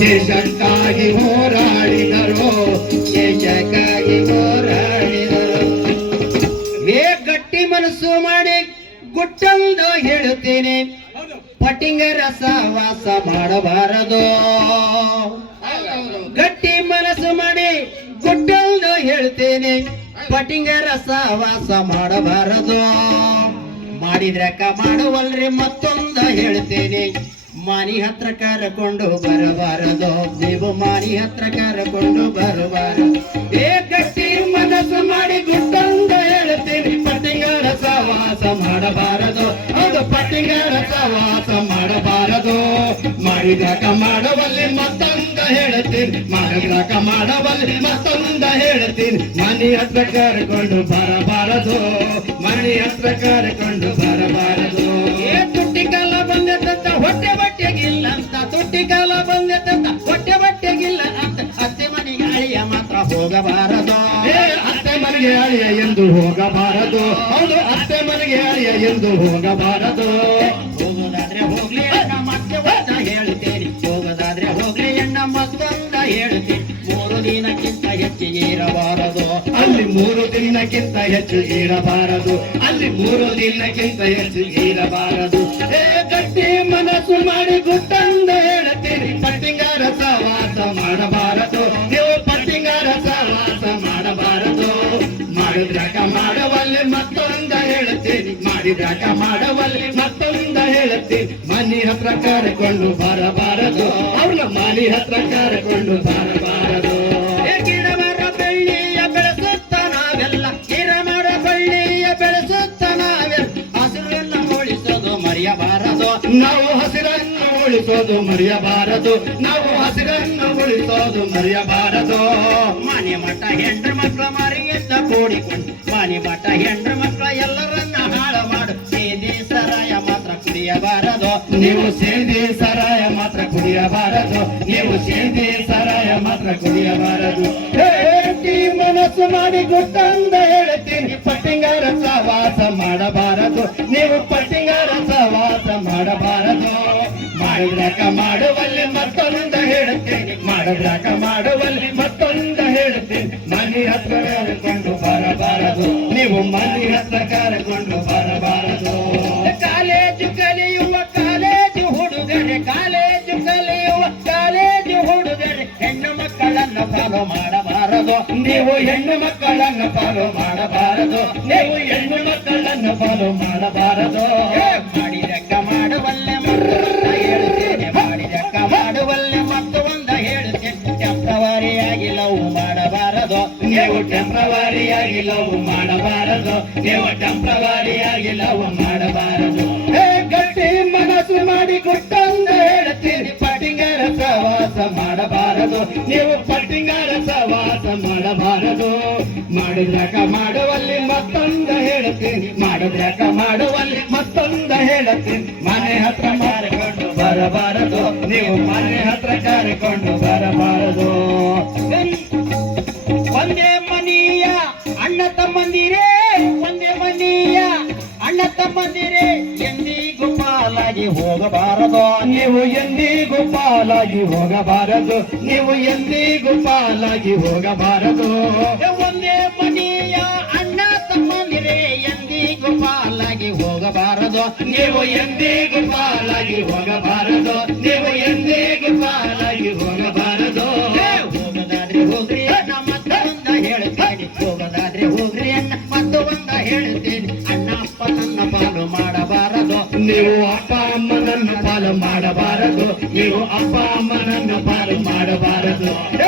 ದೇಶಕ್ಕಾಗಿ ಹೋರಾಡಿದರು ದೇಶಕ್ಕಾಗಿ ಹೋರಾಡಿದರು. ವೇ ಗಟ್ಟಿ ಮನಸ್ಸು ಮಾಡಿ ಗುಟ್ಟಂದು ಹೇಳುತ್ತೇನೆ. ಪಟಿಂಗ ರಸ ವಾಸ ಮಾಡಬಾರದು. ಗಟ್ಟಿ ಮನಸ್ಸು ಮಾಡಿ ಗುಟ್ಟಂದು ಹೇಳ್ತೇನೆ ಪಟಿಂಗ ರಸ ವಾಸ ಮಾಡಬಾರದು. ಮಾಡಿದ್ರಕ ಮಾಡುವಲ್ರಿ ಮತ್ತೊಂದ ಹೇಳ್ತೇನೆ ಮಾನಿ ಹತ್ರ ಕರಕೊಂಡು ಬರಬಾರದು. ನೀವು ಮಾನಿ ಹತ್ರ ಕರಕೊಂಡು ಬರಬಾರದು. ಏ ಮನಸ್ಸು ಮಾಡಿ ಗುಟ್ಟಂದ ಹೇಳ್ತೀನಿ ಪಟ್ಟಿಂಗರ ಸವಾಸ ಮಾಡಬಾರದು. ಅದು ಪಟ್ಟಿಂಗರ ಸವಾಸ ಮಾಡಬಾರದು. ಮಾಡಿದಾಗ ಮಾಡವಲ್ಲಿ ಮತ್ತೊಂದ ಹೇಳ್ತೀನಿ ಮಾಡಿದಾಗ ಮಾಡವಲ್ಲಿ ಮತ್ತೊಂದ ಹೇಳ್ತೀನಿ ಮನಿ ಹತ್ರ ಕರ್ಕೊಂಡು ಬರಬಾರದು. ಮನಿ ಹತ್ರ ಕರ್ಕೊಂಡು ಹೋಗಬಾರದು. ಅತ್ತೆ ಮನೆಗೆ ಅಳಿಯ ಎಂದು ಹೋಗಬಾರದು. ಹೌದು, ಅತ್ತೆ ಮನೆಗೆ ಅಳಿಯ ಎಂದು ಹೋಗಬಾರದು. ಹೋಗೋದಾದ್ರೆ ಹೋಗ್ಲಿ ಮತ್ತೆ ಒಂದ ಹೇಳ್ತೇನೆ. ಹೋಗೋದಾದ್ರೆ ಹೋಗ್ಲಿ, ಅಣ್ಣ ಮತ್ತೊಂದ ಹೇಳ್ತೇನೆ. ಮೂರು ದಿನಕ್ಕಿಂತ ಹೆಚ್ಚು ಇರಬಾರದು. ಅಲ್ಲಿ ಮೂರು ದಿನಕ್ಕಿಂತ ಹೆಚ್ಚು ಇರಬಾರದು. ಅಲ್ಲಿ ಮೂರು ದಿನಕ್ಕಿಂತ ಹೆಚ್ಚು ಇರಬಾರದು. ಗಟ್ಟಿ ಮನಸ್ಸು ಮಾಡಿ ಗುಟ್ಟಂದ ಹೇಳ್ತೀನಿ. ಪಟ್ಟಿಂಗಾರ ಸವಾಸ ಮಾಡಬಾರದು. ಹೇಳ್ತೀನಿ ಮಾಡವಲ್ಲಿ ಮತ್ತೊಂದ ಹೇಳ್ತೀನಿ ಮನೆ ಹತ್ರ ಕರೆಕೊಂಡು ಬರಬಾರದು. ಅವ್ರನ್ನ ಮನೆ ಹತ್ರ ಕರೆಕೊಂಡು ಬರಬಾರದು. ಏ ಗಿಡ ಮರ ಬೆಳ್ಳಿಯ ಬೆಳೆಸುತ್ತ ನಾವೆಲ್ಲ ಗಿಡ ಮರ ಬಳ್ಳಿಯ ಬೆಳೆಸುತ್ತ ನಾವೆಲ್ಲ ಹಸಿರನ್ನ ಉಳಿಸೋದು ಮರೆಯಬಾರದು. ನಾವು ಹಸಿರನ್ನು ಉಳಿಸೋದು ಮರೆಯಬಾರದು. ನಾವು ಹಸಿರನ್ನು ಉಳಿಸೋದು ಮರೆಯಬಾರದು. ಮನೆ ಮಠ ಹೆಂಡ್ರ ಮಕ್ಕಳ ಮಾರಿಯಿಂದ ಕೂಡಿಕೊಂಡು, ಮನೆ ಮಠ ಹೆಂಡ್ರ ಮಕ್ಕಳ ಎಲ್ಲರನ್ನ ಹಾಳು ನೀವು ಸೇದಿ ಸರಾಯ ಮಾತ್ರ ಕುಡಿಯಬಾರದು. ನೀವು ಸೇದಿ ಸರಾಯ ಮಾತ್ರ ಕುಡಿಯಬಾರದು. ಮನಸ್ಸು ಮಾಡಿ ಗೊತ್ತಂದ ಹೇಳ್ತೀನಿ ಪಟ್ಟಿಂಗಾರ ಸಹವಾಸ ಮಾಡಬಾರದು. ನೀವು ಪಟ್ಟಿಂಗಾರ ಸಹವಾಸ ಮಾಡಬಾರದು. ಮಾಡಿದ್ರಾಕ ಮಾಡುವಲ್ಲಿ ಮತ್ತೊಂದ ಹೇಳ್ತೀನಿ ಮಾಡಿದ್ರಾಕ ಮಾಡುವಲ್ಲಿ ಮತ್ತೊಂದ ಹೇಳ್ತೀನಿ ಮನೆ ಹತ್ರ ಕರೆಕೊಂಡು ಬರಬಾರದು. ನೀವು ಮನೆ ಹತ್ರ ಕರೆಕೊಂಡು ಬರಬಾರದು. ಫಾಲೋ ಮಾಡಬಾರದು. ನೀವು ಹೆಣ್ಣು ಮಕ್ಕಳನ್ನು ಪಾಲು ಮಾಡಬಾರದು. ನೀವು ಹೆಣ್ಣು ಮಕ್ಕಳನ್ನು ಪಾಲು ಮಾಡಬಾರದು. ಮಾಡಿ ಲೆಕ್ಕ ಮಾಡುವಲ್ಲೆ ಮತ್ತೊಂದ ಮಾಡಿ ಲೆಕ್ಕ ಮಾಡುವಲ್ಲೆ ಮತ್ತು ಒಂದ ಹೇಳ್ತೇನೆ. ಟೆಂಪ್ರವರಿಯಾಗಿ ಲವ್ ಮಾಡಬಾರದು. ನೀವು ಟೆಂಪ್ರವರಿಯಾಗಿ ಲವ್ ಮಾಡಬಾರದು. ನೀವು ಟೆಂಪ್ರವರಿಯಾಗಿ ಲವ್ ಮಾಡಬಾರದು. ಗಟ್ಟಿ ಮನಸ್ಸು ಮಾಡಿ ಕೊಟ್ಟಂದ ಹೇಳ್ತೀನಿ. ಪಟಿಂಗರ ಪ್ರವಾಸ ಮಾಡಬಾರದು. ನೀವು ಮಾಡಿದ್ರಾಕ ಮಾಡುವಲ್ಲಿ ಮತ್ತೊಂದ ಹೇಳುತ್ತೆ ಮಾಡಿದ್ರಾಕ ಮಾಡುವಲ್ಲಿ ಮತ್ತೊಂದ ಹೇಳುತ್ತೆ ಮನೆ ಹತ್ರ ಮಾರಿಕೊಂಡು ಬರಬಾರದು. ನೀವು ಮನೆ ಹತ್ರ ಕಾರಿಕೊಂಡು ಬರಬಾರದು. ಒಂದೇ ಮನೆಯ ಅಣ್ಣ ತಮ್ಮಂದಿರೇ, ಒಂದೇ ಮನೆಯ ಅಣ್ಣ ತಮ್ಮಂದಿರೇ, ಎಂದಿಗೂ ಪಾಲಾಗಿ ಹೋಗಬಾರದು. ನೀವು ಎಂದಿಗೂ ಪಾಲಾಗಿ ಹೋಗಬಾರದು. ನೀವು ಎಂದಿಗೂ ಪಾಲಾಗಿ ಹೋಗಬಾರದು. ನೀವು ಎಂದಿಗೂ ಪಾಲಾಗಿ ಹೋಗಬಾರದು. ನೀವು ಎಂದಿಗೂ ಪಾಲಾಗಿ ಹೋಗಬಾರದು. ಹೋಗದಾದ್ರೆ ಹೋಗ್ರಿ ಅಣ್ಣ ಮತ್ತೊಂದ ಹೇಳ್ತೇನೆ. ಹೋಗದಾದ್ರೆ ಹೋಗ್ರಿ ಅಣ್ಣ ಮತ್ತೊಂದ ಹೇಳ್ತೇನೆ. ಅಣ್ಣ, ಅಪ್ಪ ನನ್ನ ಪಾಲು ಮಾಡಬಾರದು. ನೀವು ಅಪ್ಪ ಅಮ್ಮನನ್ನು ಪಾಲು ಮಾಡಬಾರದು. ನೀವು ಅಪ್ಪ ಅಮ್ಮನನ್ನು ಪಾಲು ಮಾಡಬಾರದು.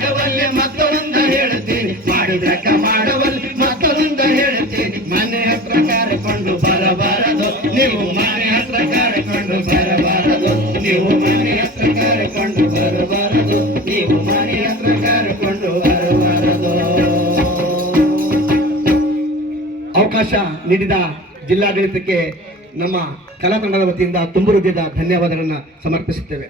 ಮಾಡುವಲ್ಲಿ ಮತ್ತೊಂದ ಹೇಳ್ತೀನಿ ಮಾಡಿದಕ್ಕ ಮಾಡವಲ್ಲಿ ಮತ್ತೊಂದ ಹೇಳ್ತೀನಿ ಮನೆ ಹತ್ರ ಕರೆಕೊಂಡು ಬರಬಾರದು. ನೀವು ಮನೆ ಹತ್ರ ಕರೆಕೊಂಡು ಬರಬಾರದು. ನೀವು ಮನೆ ಹತ್ರ ಕರೆಕೊಂಡು ಬರಬಾರದು. ನೀವು ಮನೆ ಹತ್ರ ಕರೆಕೊಂಡು ಬರಬಾರದು. ಅವಕಾಶ ನೀಡಿದ ಜಿಲ್ಲಾಡಳಿತಕ್ಕೆ ನಮ್ಮ ಕಲಾ ತಂಡದ ವತಿಯಿಂದ ತುಂಬು ಹೃದಯದ ಧನ್ಯವಾದಗಳನ್ನು ಸಮರ್ಪಿಸುತ್ತೇವೆ.